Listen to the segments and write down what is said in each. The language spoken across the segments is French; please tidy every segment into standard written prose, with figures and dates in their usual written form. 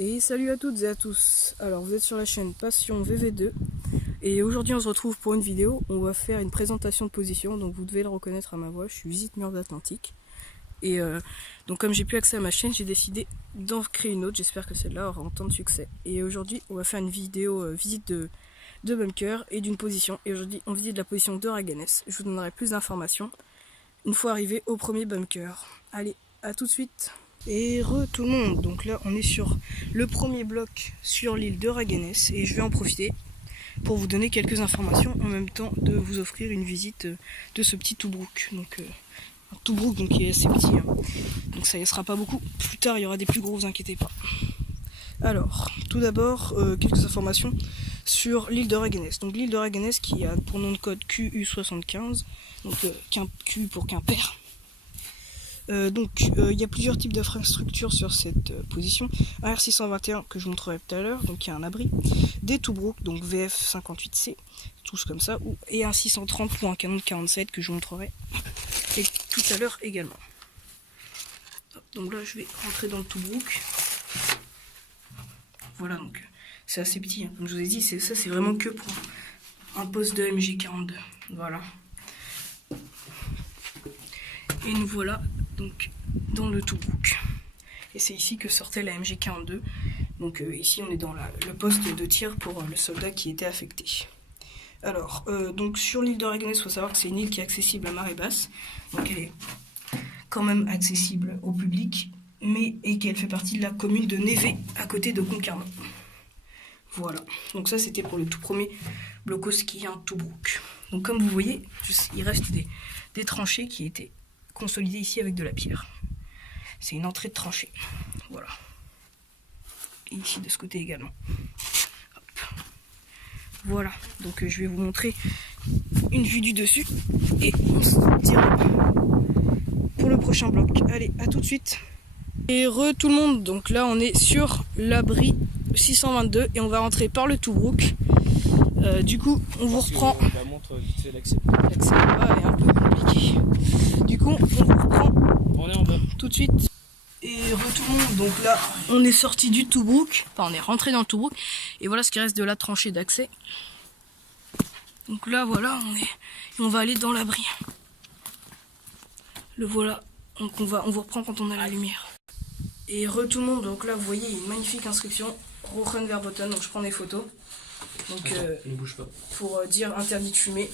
Et salut à toutes et à tous. Alors vous êtes sur la chaîne Passion VV2 et aujourd'hui on se retrouve pour une vidéo. On va faire une présentation de position, donc vous devez le reconnaître à ma voix. Je suis Visite Murs Atlantiques et donc comme j'ai plus accès à ma chaîne, j'ai décidé d'en créer une autre. J'espère que celle-là aura autant de succès. Et aujourd'hui on va faire une vidéo visite de bunker et d'une position. Et aujourd'hui on visite la position de Raganes. Je vous donnerai plus d'informations une fois arrivé au premier bunker. Allez, à tout de suite. Et tout le monde, donc là on est sur le premier bloc sur l'île de Raganes et je vais en profiter pour vous donner quelques informations en même temps de vous offrir une visite de ce petit Toubrouk. Donc un Toubrouk donc qui est assez petit, hein. Donc ça y sera pas beaucoup, plus tard il y aura des plus gros, vous inquiétez pas. Alors tout d'abord quelques informations sur l'île de Raganes. Donc l'île de Raganes qui a pour nom de code QU75, donc Q pour Quimper. Il y a plusieurs types d'infrastructures sur cette position. Un R621 que je vous montrerai tout à l'heure, donc il y a un abri, des Toubrouk, donc VF58C, tous comme ça, et un 630 pour un canon de 47 que je vous montrerai et tout à l'heure également. Donc là je vais rentrer dans le Toubrouk. Voilà, donc c'est assez petit, hein. Comme je vous ai dit, ça c'est vraiment que pour un poste de MG42. Voilà. Et nous voilà donc dans le Toubrouk. Et c'est ici que sortait la MG42. Donc ici on est dans le poste de tir pour le soldat qui était affecté. Alors, donc sur l'île de Raganes, il faut savoir que c'est une île qui est accessible à marée basse. Donc elle est quand même accessible au public, et qu'elle fait partie de la commune de Névé, à côté de Concarneau. Voilà, donc ça c'était pour le tout premier blocos qui est un Toubrouk. Donc comme vous voyez, il reste des tranchées qui étaient consolidées ici avec de la pierre. C'est une entrée de tranchée. Voilà. Et ici de ce côté également. Hop. Voilà, donc je vais vous montrer une vue du dessus et on se dirige pour le prochain bloc. Allez, à tout de suite. Et tout le monde, donc là on est sur l'abri 622 et on va rentrer par le Toubrouk. Du coup, on vous reprend. L'accès là-bas est un peu compliqué. Du coup, on vous reprend on est en bas tout de suite. Et tout le monde, donc là, on est sorti du Toubrouk. Enfin, on est rentré dans le Toubrouk. Et voilà ce qui reste de la tranchée d'accès. Donc là, voilà, on va aller dans l'abri. Le voilà. Donc on vous reprend quand on a la lumière. Et tout le monde, donc là, vous voyez, il y a une magnifique inscription. Rochen Verboten, donc je prends des photos. Donc ne bouge pas. Pour dire interdit de fumer,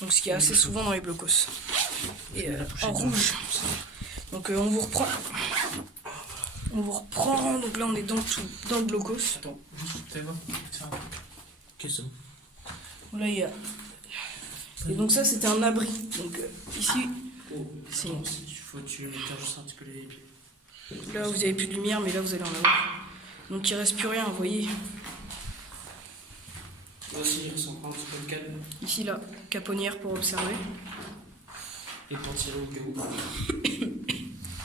donc ce qui est assez souvent dans les blocos. Et en rouge. Donc on vous reprend. Donc là on est dans le blocos. Attends, juste voir. Qu'est-ce que c'est? Là il y a. Et donc ça c'était un abri. Donc ici. C'est bon. Il faut que tu éclaires juste un petit peu les pieds. Là vous avez plus de lumière, mais là vous allez en avoir. Donc il reste plus rien, vous voyez. Aussi, on s'en prend un petit peu de calme. Ici la caponnière pour observer. Et pour tirer au cas où.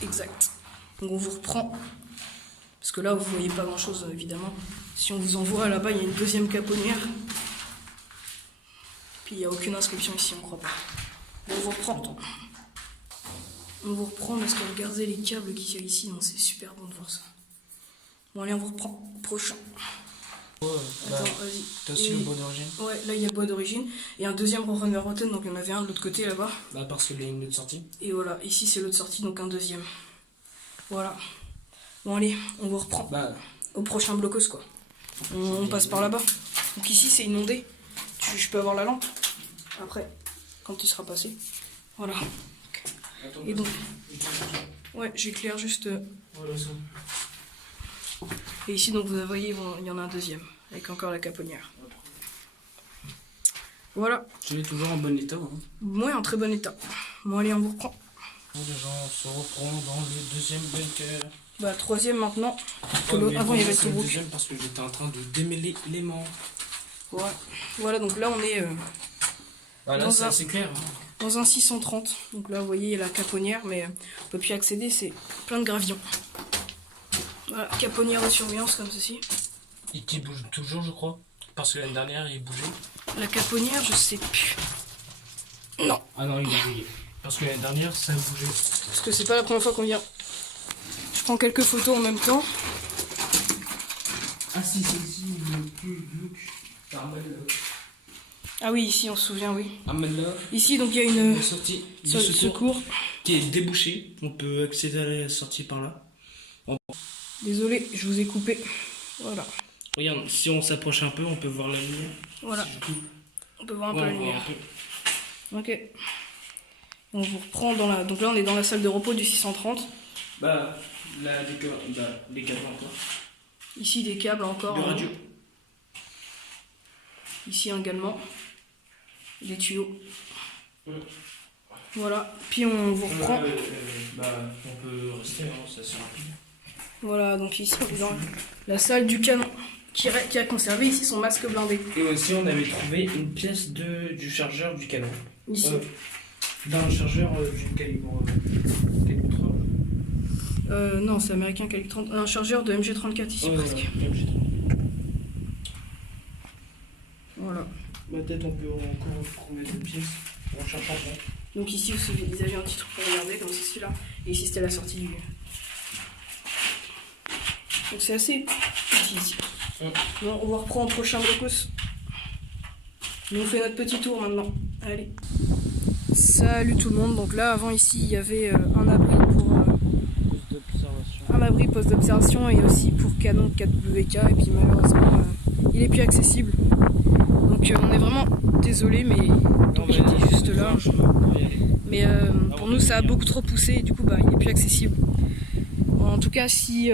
Exact. Donc on vous reprend. Parce que là vous voyez pas grand chose évidemment. Si on vous envoie là-bas, il y a une deuxième caponnière. Puis il n'y a aucune inscription ici, on croit pas. On vous reprend. On vous reprend parce que regardez les câbles qui sont ici, c'est super bon de voir ça. Bon allez, on vous reprend. Prochain. Attends, vas-y. T'as aussi le bois d'origine? Ouais, là il y a le bois d'origine. Et un deuxième Rochen Verboten, donc il y en avait un de l'autre côté là-bas. Bah parce qu'il y a une autre sortie. Et voilà, ici c'est l'autre sortie, donc un deuxième. Voilà. Bon allez, on vous reprend. Bah. Au prochain blocos quoi. On passe par là-bas. Donc ici c'est inondé. Je peux avoir la lampe après, quand tu seras passé. Voilà. Et donc. Ouais, j'éclaire juste. Voilà ça. Et ici donc vous voyez, il y en a un deuxième. Avec encore la caponnière. Voilà. Tu es toujours en bon état, hein? Moi en très bon état. Bon allez, on vous reprend. Les gens se reprend dans le deuxième bunker. Bah troisième maintenant. Avant il y avait le Toubrouk. deuxième parce que j'étais en train de démêler les membres. Ouais. Voilà, donc là on est Voilà, c'est assez clair. Dans un 630. Donc là vous voyez il y a la caponnière, mais on peut plus y accéder, c'est plein de gravillons. Voilà, caponnière de surveillance comme ceci. Et qui bouge toujours, je crois. Parce que l'année dernière il bougeait. La caponnière, je sais plus. Non. Ah non, il a bougé. Parce que l'année dernière ça bougeait. Parce que c'est pas la première fois qu'on vient. Je prends quelques photos en même temps. Ah si, c'est ici, le Ah oui, ici on se souvient, oui. là, Ici donc il y a une sortie de secours. qui est débouchée. On peut accéder à la sortie par là. Désolé, je vous ai coupé. Voilà. Regarde, si on s'approche un peu, on peut voir la lumière. Voilà. Si je coupe. On peut voir un Ouais, peu la on voit lumière. un peu. Ok. On vous reprend dans la. Donc là on est dans la salle de repos du 630. Bah, là, les câbles encore. Ici des câbles encore. De radio. Ici également. Des tuyaux. Ouais. Voilà. Puis on vous reprend. On peut rester, hein, ça c'est rapide. Voilà, donc ici on est dans la salle du canon qui a conservé ici son masque blindé. Et aussi on avait trouvé une pièce du chargeur du canon. Ici. Dans le chargeur du calibre 3. Non, c'est américain calibre 30. Un chargeur de MG34 ici presque. Voilà. Peut-être on peut encore trouver deux pièces. On cherche encore. Donc ici aussi, ils avaient un petit truc pour regarder comme c'est celui-là. Et ici c'était la sortie du. Donc c'est assez petit ici. Bon, on va reprendre au prochain blocos. Nous on fait notre petit tour maintenant. Allez. Salut tout le monde. Donc là avant ici il y avait un abri pour poste d'observation et aussi pour canon 4WK et puis malheureusement il est plus accessible. Donc on est vraiment désolé mais donc il était juste là. Mais pour nous ça a beaucoup trop poussé et du coup il est plus accessible. En tout cas si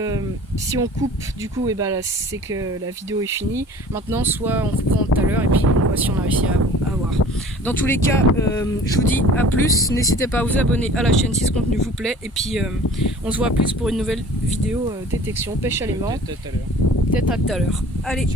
on coupe du coup c'est que la vidéo est finie. Maintenant soit on reprend tout à l'heure et puis on voit si on a réussi à voir. Dans tous les cas je vous dis à plus, n'hésitez pas à vous abonner à la chaîne si ce contenu vous plaît et puis on se voit plus pour une nouvelle vidéo détection pêche à l'aimant. Peut-être à tout à l'heure. Allez.